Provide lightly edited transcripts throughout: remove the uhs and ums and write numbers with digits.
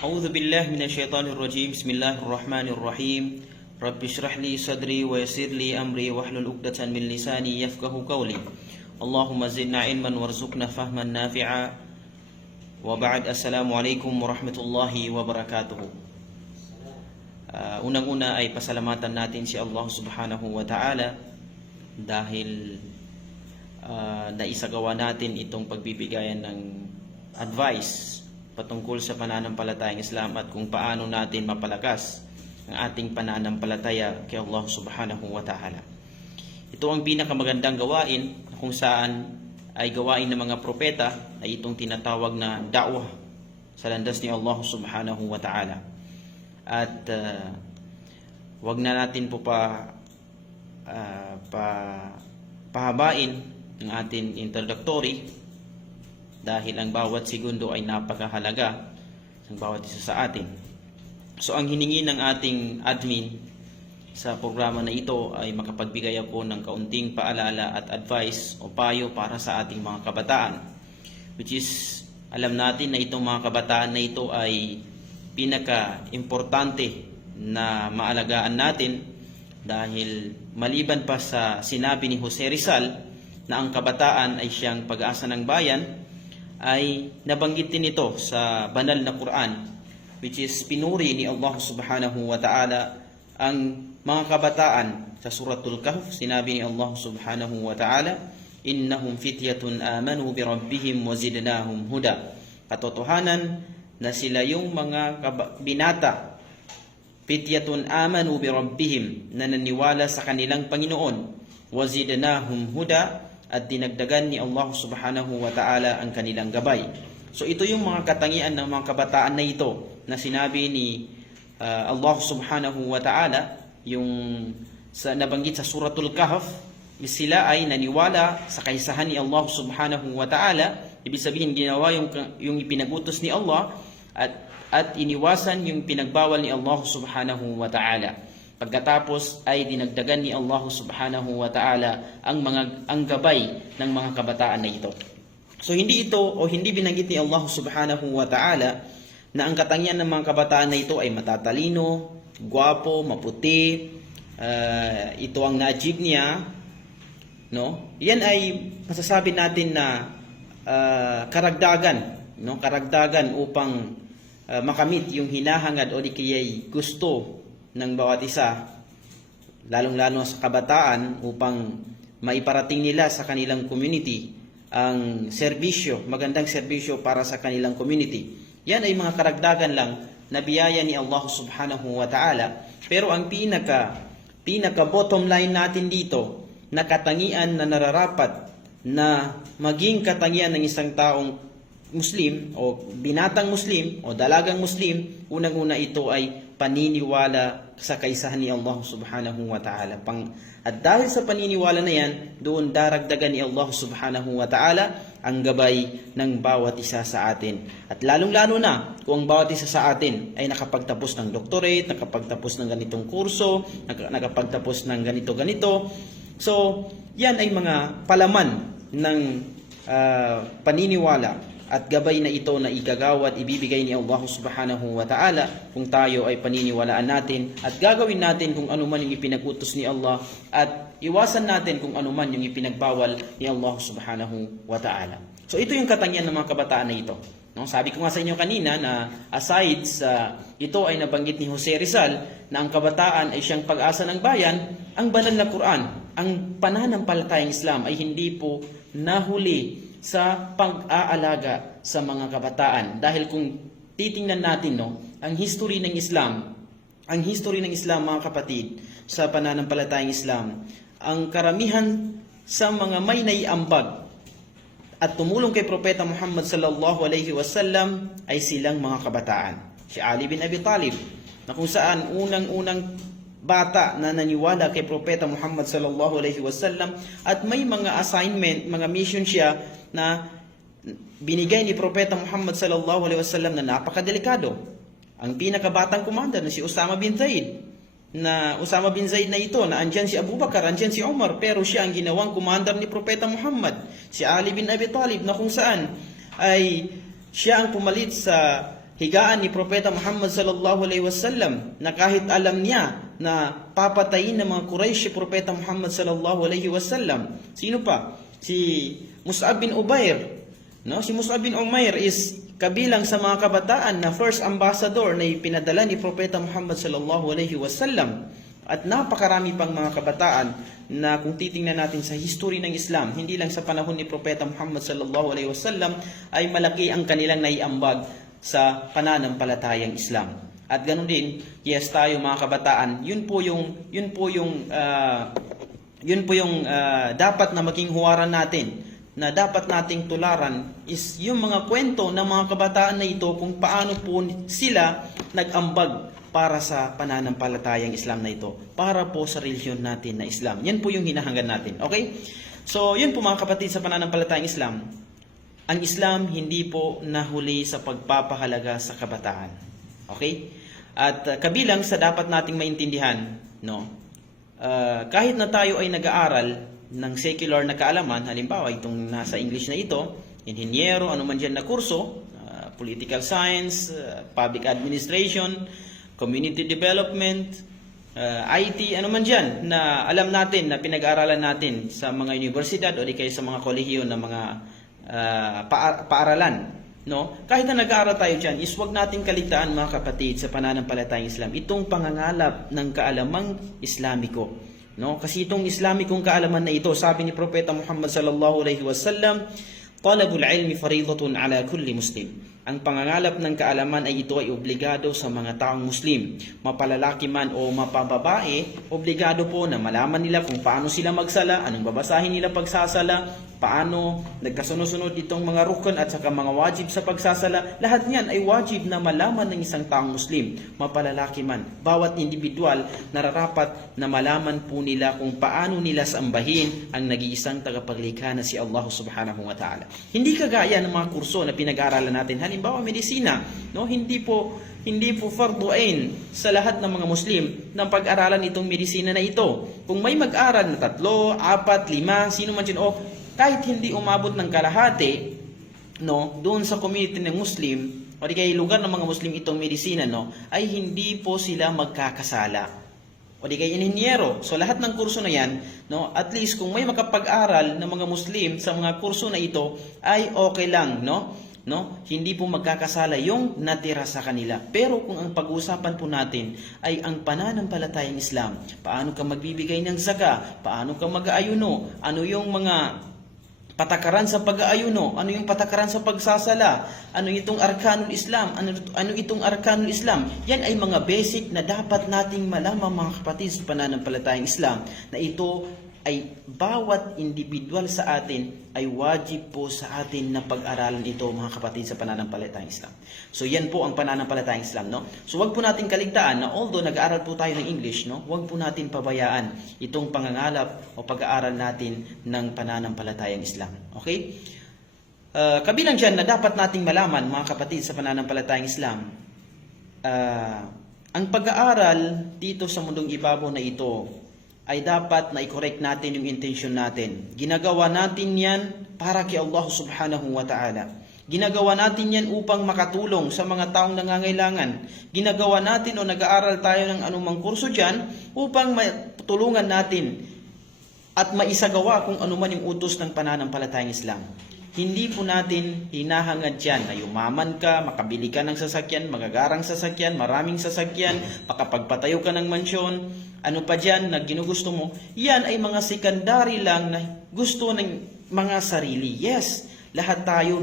أعوذ بالله من الشيطان الرجيم. بسم الله الرحمن الرحيم. رب اشرح لي صدري ويسر لي أمري واحلل عقدة من لساني يفقهوا قولي. اللهم زدنا علما وارزقنا فهما نافعا. وبعد السلام عليكم ورحمة الله وبركاته. Unang-una ay pasalamatan natin si Allah subhanahu wa ta'ala dahil naisagawa natin itong pagbibigayan ng advice patungkol sa pananampalatayang Islam at kung paano natin mapalakas ang ating pananampalataya kay Allah subhanahu wa ta'ala. Ito ang pinakamagandang gawain kung saan ay gawain ng mga propeta ay itong tinatawag na da'wah sa landas ni Allah subhanahu wa ta'ala. At wag na natin po pahabain ang ating introductory dahil ang bawat segundo ay napakahalaga ng bawat isa sa atin. So ang hiningi ng ating admin sa programa na ito ay makapagbigay po ng kaunting paalala at advice o payo para sa ating mga kabataan, which is alam natin na itong mga kabataan na ito ay pinaka-importante na maalagaan natin dahil maliban pa sa sinabi ni Jose Rizal na ang kabataan ay siyang pag-asa ng bayan, ay nabanggit din ito sa banal na Quran, which is pinuri ni Allah subhanahu wa ta'ala ang mga kabataan sa suratul Kahf. Sinabi ni Allah subhanahu wa ta'ala, innahum fityatun amanu bi rabbihim wa zidnahum huda. Katotohanan na sila yung mga binata, fityatun amanu bi rabbihim, na naniwala sa kanilang Panginoon, wa zidnahum huda, at dinagdagan ni Allah subhanahu wa ta'ala ang kanilang gabay. So ito yung mga katangian ng mga kabataan na ito na sinabi ni Allah subhanahu wa ta'ala, yung nabanggit sa suratul Kahf. Sila ay naniwala sa kaisahan ni Allah subhanahu wa ta'ala. Ibig sabihin, ginawa yung ipinagutos ni Allah at iniwasan yung pinagbawal ni Allah subhanahu wa ta'ala. Pagkatapos ay dinagdagan ni Allah subhanahu wa ta'ala ang gabay ng mga kabataan na ito. So hindi binanggit ni Allah subhanahu wa ta'ala na ang katangian ng mga kabataan na ito ay matatalino, gwapo, maputi, ito ang na-achieve niya, no? Yan ay masasabi natin na karagdagan upang makamit yung hinahangad o di kaya'y gusto ng bawat isa, lalong-lalo sa kabataan, upang maiparating nila sa kanilang community ang serbisyo, magandang serbisyo para sa kanilang community. Yan ay mga karagdagan lang na biyaya ni Allah subhanahu wa ta'ala. Pero ang pinaka bottom line natin dito, na katangian na nararapat na maging katangian ng isang taong Muslim o binatang Muslim o dalagang Muslim, unang-una ito ay paniniwala sa kaisahan ni Allah subhanahu wa ta'ala. At dahil sa paniniwala na yan, doon daragdagan ni Allah subhanahu wa ta'ala ang gabay ng bawat isa sa atin. At lalong-lalo na kung ang bawat isa sa atin ay nakapagtapos ng doctorate, nakapagtapos ng ganitong kurso, nakapagtapos ng ganito-ganito. So, yan ay mga palaman ng paniniwala at gabay na ito na igagawa at ibibigay ni Allah subhanahu wa ta'ala kung tayo ay paniniwalaan natin at gagawin natin kung ano man yung ipinagutos ni Allah at iwasan natin kung ano man yung ipinagbawal ni Allah subhanahu wa ta'ala. So ito yung katangian ng mga kabataan na ito. No? Sabi ko nga sa inyo kanina na aside sa ito ay nabanggit ni Jose Rizal na ang kabataan ay siyang pag-asa ng bayan, ang banal na Quran, ang pananampalatayang Islam ay hindi po nahuli sa pag-aalaga sa mga kabataan. Dahil kung titingnan natin ang history ng Islam, mga kapatid, sa pananampalatayang Islam, ang karamihan sa mga may naiambag at tumulong kay Propeta Muhammad sallallahu alaihi wasallam ay silang mga kabataan. Si Ali bin Abi Talib, na kung saan unang-unang bata na naniwala kay Propeta Muhammad sallallahu alaihi wasallam, at may mga assignment, mga mission siya na binigay ni Propeta Muhammad sallallahu alaihi wasallam na napakadelikado. Ang pinakabatang commander na si Usama bin Zaid, na ito, na andyan si Abu Bakar, andyan si Umar, pero siya ang ginawang commander ni Propeta Muhammad. Si Ali bin Abi Talib, na kung saan ay siya ang pumalit sa higaan ni Propeta Muhammad sallallahu alaihi wasallam, na kahit alam niya na papatayin ng mga Quraysh si Propeta Muhammad sallallahu alaihi wasallam. Sino pa? Si Mus'ab bin Umair. No, si Mus'ab bin Umair is kabilang sa mga kabataan na first ambassador na ipinadala ni Propeta Muhammad sallallahu alaihi wasallam. At napakarami pang mga kabataan na kung titingnan natin sa history ng Islam, hindi lang sa panahon ni Propeta Muhammad sallallahu alaihi wasallam, ay malaki ang kanilang naiambag sa pananampalatayang Islam. At ganoon din, yes tayo mga kabataan, yun po yung dapat na maging huwaran natin, na dapat nating tularan is yung mga kwento ng mga kabataan na ito kung paano po sila nag-ambag para sa pananampalatayang Islam na ito, para po sa relihiyon natin na Islam. Yan po yung hinahanggan natin. Okay? So, yun po mga kapatid sa pananampalatayang Islam. Ang Islam hindi po nahuli sa pagpapahalaga sa kabataan. Okay? At kabilang sa dapat nating maintindihan, no? Kahit na tayo ay nag-aaral ng secular na kaalaman, halimbawa itong nasa English na ito, inhinyero, ano man dyan na kurso, political science, public administration, community development, IT, ano man dyan, na alam natin, na pinag-aaralan natin sa mga universidad o di kaya sa mga kolehiyo na mga paaralan. No? Kahit na nag-aaral tayo dyan, is huwag natin kaligtaan mga kapatid sa pananampalatayang Islam, itong pangangalap ng kaalamang Islamiko. No? Kasi itong Islamikong kaalaman na ito, sabi ni Propeta Muhammad sallallahu alaihi wasallam, talabul ilmi faridatun ala kulli muslim. Ang pangangalap ng kaalaman ay ito ay obligado sa mga taong Muslim. Mapalalaki man o mapababae, obligado po na malaman nila kung paano sila magsala, anong babasahin nila pagsasala, paano nagkasunod-sunod itong mga rukun at saka mga wajib sa pagsasala. Lahat niyan ay wajib na malaman ng isang taong Muslim, mapalalaki man. Bawat individual nararapat na malaman po nila kung paano nila sambahin ang nag-iisang tagapaglikha na si Allah subhanahu wa ta'ala. Hindi kagaya ng mga kurso na pinag-aaralan natin, halimbawa medisina, no? Hindi po fardu ain sa lahat ng mga Muslim ng pag-aralan itong medisina na ito. Kung may mag-aral na 3, 4, 5, sino man dyan, o kahit hindi umabot ng kalahati, no, doon sa community ng Muslim o di kaya lugar ng mga Muslim itong medisina, no, ay hindi po sila magkakasala. O di kaya inhinyero. So lahat ng kurso na yan, no, at least kung may makapag-aral ng mga Muslim sa mga kurso na ito, ay okay lang, no? No? Hindi po magkakasala yung natira sa kanila. Pero kung ang pag-uusapan po natin ay ang pananampalatayang Islam, paano ka magbibigay ng zaka, paano ka mag-aayuno, ano yung mga patakaran sa pag-aayuno, ano yung patakaran sa pagsasala, ano itong arkanul Islam, ano itong arkanul Islam. Yan ay mga basic na dapat nating malaman mga kapatid sa pananampalatayang Islam, na ito ay bawat individual sa atin ay wajib po sa atin na pag-aralan ito mga kapatid sa pananampalatayang Islam. So yan po ang pananampalatayang Islam, no? So wag po natin kaligtaan na although nag-aaral po tayo ng English, no, wag po natin pabayaan itong pangangalap o pag-aaral natin ng pananampalatayang Islam. Okay? Kabilang dyan na dapat nating malaman mga kapatid sa pananampalatayang Islam, ang pag-aaral dito sa mundong ibabaw na ito ay dapat na i-correct natin yung intention natin. Ginagawa natin yan para kay Allah subhanahu wa ta'ala. Ginagawa natin yan upang makatulong sa mga taong nangangailangan. Ginagawa natin o nag-aaral tayo ng anumang kurso dyan upang matulungan natin at maisagawa kung anuman yung utos ng pananampalatayang Islam. Hindi po natin hinahangad yan na yumaman ka, makabili ka ng sasakyan, magagarang sasakyan, maraming sasakyan, makapagpatayo ka ng mansyon, ano pa dyan na ginugusto mo. Yan ay mga secondary lang na gusto ng mga sarili. Yes, lahat tayo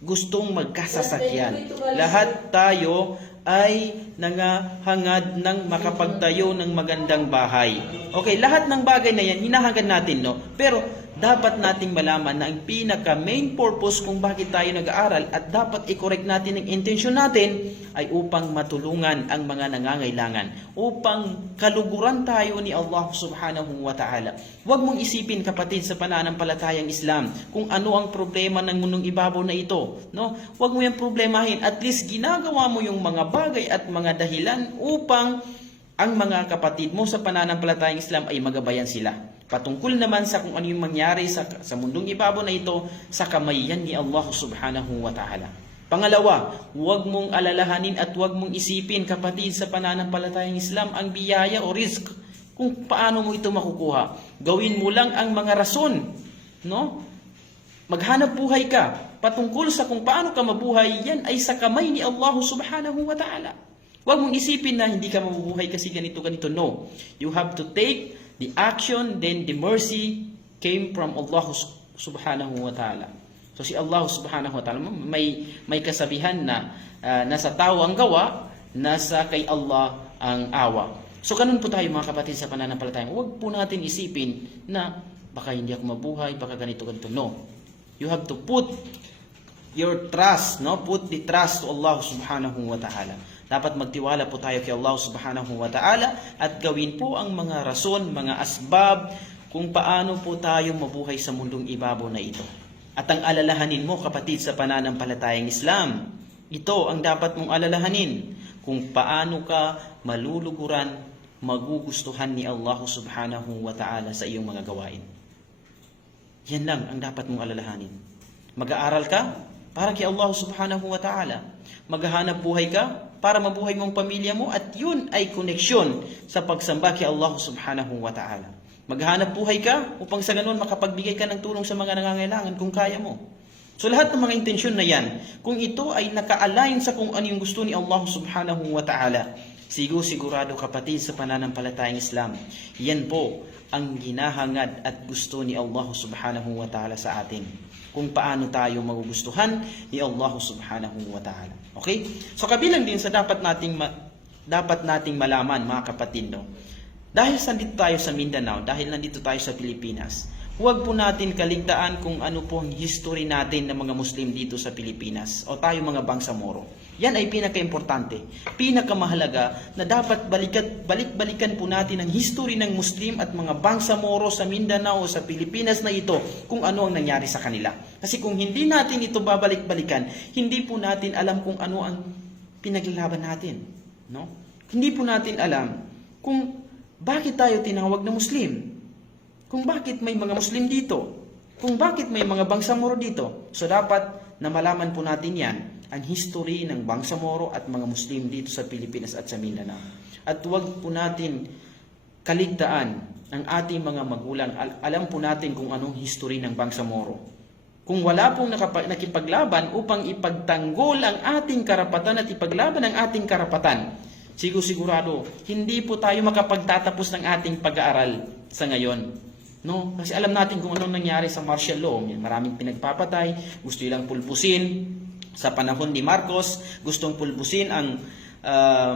gustong magkasasakyan. Lahat tayo ay nangahangad ng makapagtayo ng magandang bahay. Okay, lahat ng bagay na yan, hinahangad natin, no? Pero dapat nating malaman na ang pinaka-main purpose kung bakit tayo nag-aaral at dapat i-correct natin ang intention natin ay upang matulungan ang mga nangangailangan, upang kaluguran tayo ni Allah subhanahu wa ta'ala. Huwag mong isipin kapatid sa pananampalatayang Islam kung ano ang problema ng mundong ibabaw na ito, no? Huwag mo yung problemahin, at least ginagawa mo yung mga bagay at mga dahilan upang ang mga kapatid mo sa pananampalatayang Islam ay magabayan sila. Patungkol naman sa kung ano yung mangyari sa mundong ibabaw na ito, sa kamay yan ni Allah subhanahu wa ta'ala. Pangalawa, huwag mong alalahanin at huwag mong isipin, kapatid, sa pananampalatayang Islam, ang biyaya o risk kung paano mo ito makukuha. Gawin mo lang ang mga rason, no? Maghanap buhay ka patungkol sa kung paano ka mabuhay, yan ay sa kamay ni Allah subhanahu wa ta'ala. Huwag mong isipin na hindi ka mabubuhay kasi ganito. No. You have to take the action, then the mercy came from Allah subhanahu wa ta'ala. So si Allah subhanahu wa ta'ala, may kasabihan na nasa tao ang gawa, nasa kay Allah ang awa. So ganun po tayo mga kapatid sa pananampalataya. Huwag po natin isipin na baka hindi ako mabuhay, baka ganito. No. You have to put your trust, no? Put the trust to Allah subhanahu wa ta'ala. Dapat magtiwala po tayo kay Allah subhanahu wa ta'ala at gawin po ang mga rason, mga asbab kung paano po tayo mabuhay sa mundong ibabaw na ito. At ang alalahanin mo, kapatid, sa pananampalatayang Islam, ito ang dapat mong alalahanin, kung paano ka maluluguran, magugustuhan ni Allah subhanahu wa ta'ala sa iyong mga gawain. Yan lang ang dapat mong alalahanin. Mag-aaral ka para kay Allah subhanahu wa ta'ala. Maghahanap buhay ka para mabuhay mong pamilya mo, at yun ay koneksyon sa pagsamba kay Allah subhanahu wa ta'ala. Maghanap buhay ka upang sa ganun makapagbigay ka ng tulong sa mga nangangailangan kung kaya mo. So lahat ng mga intensyon na yan, kung ito ay naka-align sa kung ano yung gusto ni Allah subhanahu wa ta'ala, sigurado kapatid sa pananampalatayang Islam, yan po ang ginahangad at gusto ni Allah subhanahu wa ta'ala sa atin. Kung paano tayo magugustuhan ni Allah subhanahu wa ta'ala. Okay? So kabilang din sa dapat nating malaman, mga kapatid, no? Dahil nandito tayo sa Mindanao, dahil nandito tayo sa Pilipinas, huwag po natin kaligtaan kung ano po ang history natin ng mga Muslim dito sa Pilipinas o tayo mga Bangsamoro. Yan ay pinaka-importante, pinakamahalaga na dapat balik-balikan po natin ang history ng Muslim at mga Bangsamoro sa Mindanao o sa Pilipinas na ito kung ano ang nangyari sa kanila. Kasi kung hindi natin ito babalik-balikan, hindi po natin alam kung ano ang pinaglalaban natin. No? Hindi po natin alam kung bakit tayo tinawag na Muslim? Kung bakit may mga Muslim dito? Kung bakit may mga Bangsamoro dito? So dapat na malaman po natin yan, ang history ng Bangsamoro at mga Muslim dito sa Pilipinas at sa Mindanao. At huwag po natin kaligtaan ang ating mga magulang. Alam po natin kung anong history ng Bangsamoro. Kung wala pong nakipaglaban upang ipagtanggol ang ating karapatan at ipaglaban ang ating karapatan, sigurado, hindi po tayo makapagtatapos ng ating pag-aaral sa ngayon. No? Kasi alam natin kung anong nangyari sa martial law. Maraming pinagpapatay, gusto nilang pulbusin. Sa panahon ni Marcos, gustong pulbusin ang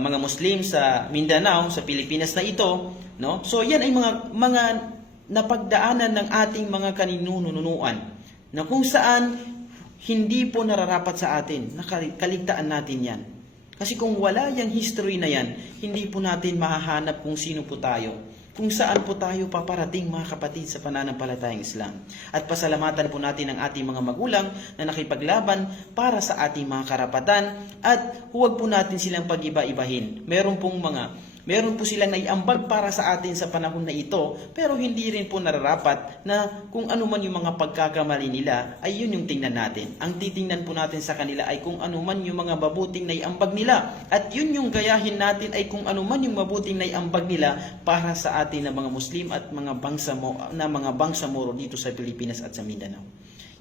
mga Muslim sa Mindanao, sa Pilipinas na ito. No? So yan ay mga napagdaanan ng ating mga kaninununuan na kung saan hindi po nararapat sa atin. Kaligtaan natin yan. Kasi kung wala yung history na yan, hindi po natin mahahanap kung sino po tayo, kung saan po tayo paparating, mga kapatid, sa pananampalatayang Islam. At pasalamatan po natin ang ating mga magulang na nakipaglaban para sa ating mga karapatan, at huwag po natin silang pag-iba-ibahin. Meron po silang naiambag para sa atin sa panahon na ito, pero hindi rin po nararapat na kung ano man yung mga pagkakamali nila, ay yun yung tingnan natin. Ang titingnan po natin sa kanila ay kung ano man yung mga mabuting naiambag nila. At yun yung gayahin natin ay kung ano man yung mabuting naiambag nila para sa atin na mga Muslim at mga Bangsamoro dito sa Pilipinas at sa Mindanao.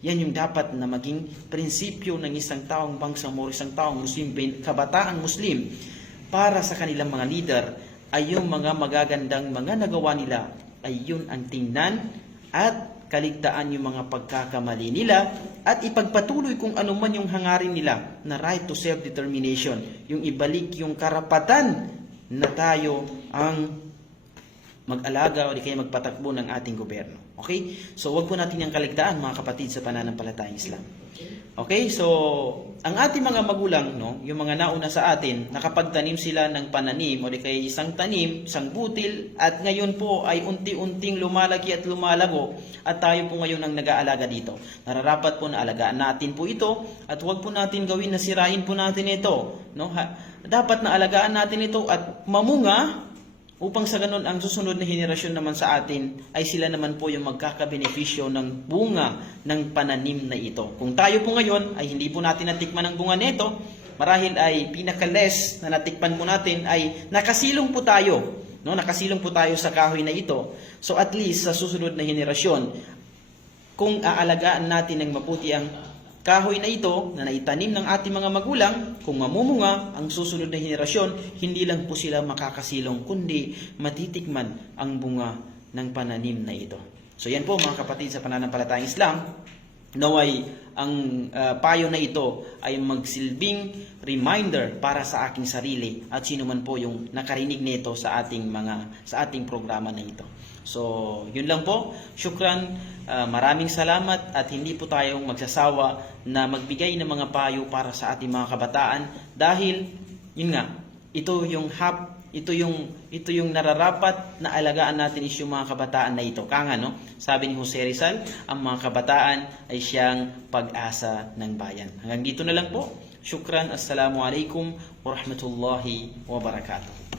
Yan yung dapat na maging prinsipyo ng isang taong Bangsamoro, isang taong Muslim, kabataang Muslim, para sa kanilang mga leader, ay yung mga magagandang mga nagawa nila, ay yun ang tingnan at kaligtaan yung mga pagkakamali nila, at ipagpatuloy kung ano man yung hangarin nila na right to self-determination, yung ibalik yung karapatan na tayo ang mag-alaga o di kaya magpatakbo ng ating gobyerno. Okay? So wag po natin yung kaligtaan, mga kapatid, sa pananampalatayang Islam. Okay, so ang ating mga magulang, no, yung mga nauna sa atin, nakapagtanim sila ng pananim o di kaya isang tanim, isang butil, at ngayon po ay unti-unting lumalaki at lumalago, at tayo po ngayon ang nag-aalaga dito. Nararapat po na alagaan natin po ito, at huwag po natin gawin na sirain po natin ito. No? Dapat na alagaan natin ito at mamunga upang sa ganun ang susunod na henerasyon naman sa atin ay sila naman po yung magkakabenepisyo ng bunga ng pananim na ito. Kung tayo po ngayon ay hindi po natin natikman ang bunga nito, marahil ay pinaka-less na natikman po natin ay nakasilong po tayo. No? Nakasilong po tayo sa kahoy na ito. So at least sa susunod na henerasyon, kung aalagaan natin ng mabuti ang kahoy na ito na naitanim ng ating mga magulang, kung mamumunga ang susunod na henerasyon, hindi lang po sila makakasilong, kundi matitikman ang bunga ng pananim na ito. So yan po mga kapatid sa pananampalatayang Islam, naway ang payo na ito ay magsilbing reminder para sa aking sarili at sino man po yung nakarinig nito sa ating programa na ito. So, yun lang po. Syukran, maraming salamat at hindi po tayong magsasawa na magbigay ng mga payo para sa ating mga kabataan dahil yun nga, ito yung nararapat na alagaan natin is yung mga kabataan na ito. Kaya nga, no? Sabi ni Jose Rizal, ang mga kabataan ay siyang pag-asa ng bayan. Hanggang dito na lang po. Syukran, assalamu alaikum warahmatullahi wabarakatuh.